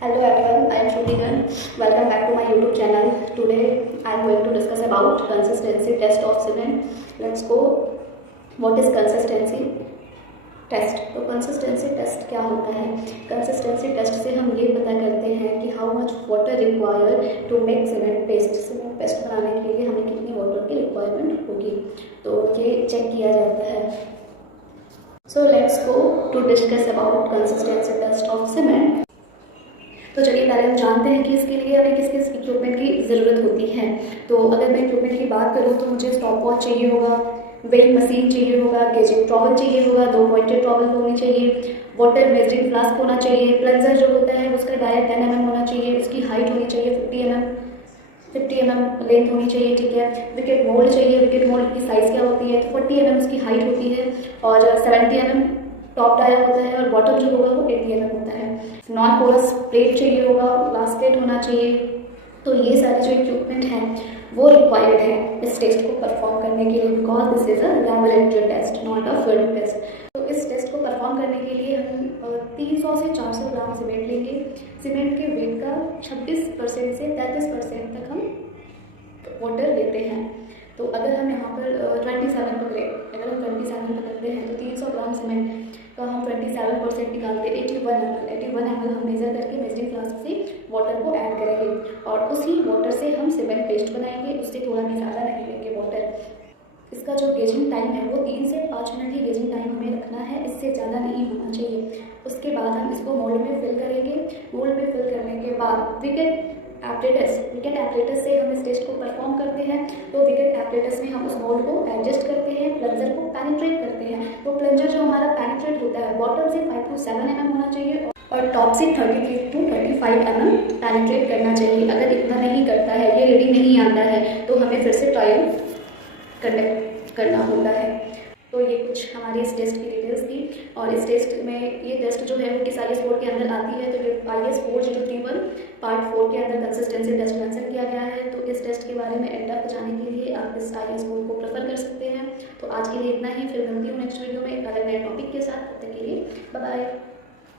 Hello everyone, I am Shruti Gunn. Welcome back to my YouTube channel. Today I am going to discuss about consistency test of cement. Let's go. What is consistency test? तो consistency test क्या होता है? Consistency test से हम ये पता करते हैं कि how much water required to make cement paste. Cement paste बनाने के लिए हमें कितनी water की requirement होगी, तो ये चेक किया जाता है. So let's go to discuss about consistency test of cement. तो चलिए पहले हम जानते हैं कि इसके लिए हमें किस किस इक्विपमेंट की ज़रूरत होती है. तो अगर मैं इक्विपमेंट की बात करूँ तो मुझे स्टॉप वॉच चाहिए होगा, वेइंग मशीन चाहिए होगा, गेजिंग ट्रॉवल चाहिए होगा, 2 पॉइंटेड ट्रॉवल होनी चाहिए, वाटर मेजरिंग फ्लास्क होना चाहिए, प्लंजर जो होता है उसका डायरेक्ट 10 mm होना चाहिए, उसकी हाइट होनी चाहिए 50 mm लेंथ होनी चाहिए, ठीक है. विकेट मोल्ड चाहिए. विकेट मोल्ड की साइज़ क्या होती है, तो 40 mm उसकी हाइट होती है और 70 mm टॉप डायल होता है और बॉटम जो होगा वो 80 mm होता है. नॉन पोरस प्लेट चाहिए होगा, ग्लास प्लेट होना चाहिए. तो ये सारे जो इक्विपमेंट हैं वो रिक्वायर्ड है इस टेस्ट को परफॉर्म करने के लिए, because this is a laboratory test not a field test. तो इस टेस्ट को परफॉर्म करने के लिए हम 300 से 400 ग्राम सीमेंट लेंगे. सीमेंट के वेट का 26% से 33% तक हम वाटर लेते हैं. तो अगर हम यहाँ पर 27 पकड़े, अगर हम 27 पकड़ते हैं तो 300 ग्राम सीमेंट का हम 27% निकालते 81 ml हम मेज़र करके मेजरिंग फ्लास्क से वाटर को ऐड करेंगे और उसी वाटर से हम सीमेंट पेस्ट बनाएंगे. उससे थोड़ा भी ज़्यादा नहीं लेंगे वाटर. इसका जो गेजिंग टाइम है वो 3 से 5 मिनट ही गेजिंग टाइम हमें रखना है, इससे ज़्यादा नहीं होना चाहिए. उसके बाद हम इसको मोल्ड में फिल करेंगे. मोल्ड में फिल करने के बाद विकेट एपरेटस से हम इस टेस्ट को परफॉर्म करते हैं. तो विकेट एपरेटस में हम उस मोल्ड को एडजस्ट करते हैं, प्लंजर को पेनिट्रेट करते हैं. तो प्लंजर जो हमारा पेनिट्रेट होता है बॉटम से 5 to 7 mm होना चाहिए और टॉप से 33 to 35 mm पेनिट्रेट करना चाहिए. अगर इतना नहीं करता है, ये रीडिंग नहीं आता है, तो हमें फिर से ट्रायल करना होता है. तो ये कुछ हमारी इस टेस्ट की डिटेल्स थी. और इस टेस्ट में ये टेस्ट जो है वो किस IS बोर्ड के अंदर आती है, तो ये IS 4031 पार्ट 4 के अंदर कंसिस्टेंसी टेस्ट मेंशन किया गया है. तो इस टेस्ट के बारे में एंड जाने के लिए आप इस IS बोर्ड को प्रेफर कर सकते हैं. तो आज के लिए इतना ही, फिर मिलती हूँ नेक्स्ट वीडियो में एक अलग नए टॉपिक के साथ. तब तक के लिए बाय बाय.